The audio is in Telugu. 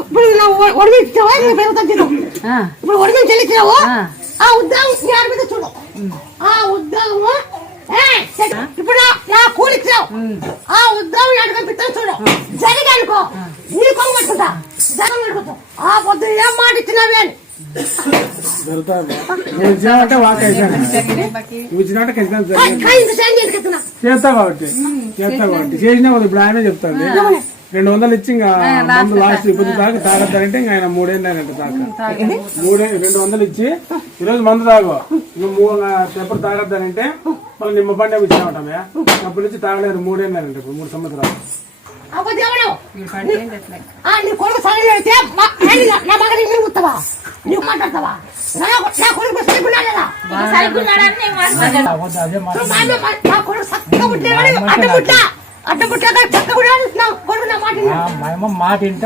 ఇప్పుడు ఒడిగించావా ఇప్పుడు ఒడిగిని చెల్లించావు ఆ ఉద్యోగం నీ ఆడ మీద చూడు ఆ ఉద్యోగము ఇప్పుడు నా కూలిచ్చావు ఆ ఉద్యోగం ఎక్కడ పంపిస్తాను చూడు జరిగి అనుకో నీ కొంగు పట్టుకుంటా జగన్ పట్టుకుంటా ఆ పొద్దు ఏం మాట ఇచ్చినావే అని చేస్తా కాబట్టి చేసినా ఇప్పుడు ఆయనే చెప్తాను 200 ఇచ్చి ఇంకా మందు లాస్ట్ ఇప్పుడు దాకా తాగద్దానంటే ఇంకా ఆయన 3 ఏళ్ళంట దాకా 200 ఇచ్చి ఈరోజు మందు తాగు ఇంకా ఎప్పుడు తాగద్దానంటే మళ్ళీ నిమ్మ పండుగ ఇచ్చామటమే అప్పటి నుంచి తాగలేదు 3 ఏళ్ళంట ఇప్పుడు 3 సంవత్సరాలు నీ కొడుకు సరే అయితే నా మగని మీరు కుత్తావా నువ్వు మాట్లాడతావా నా కొడుకు సరిపోయినా నా కొడుకు చక్కగా పుట్టిన అడ్డ పుట్టా చక్కగా కొడుకు నా మాట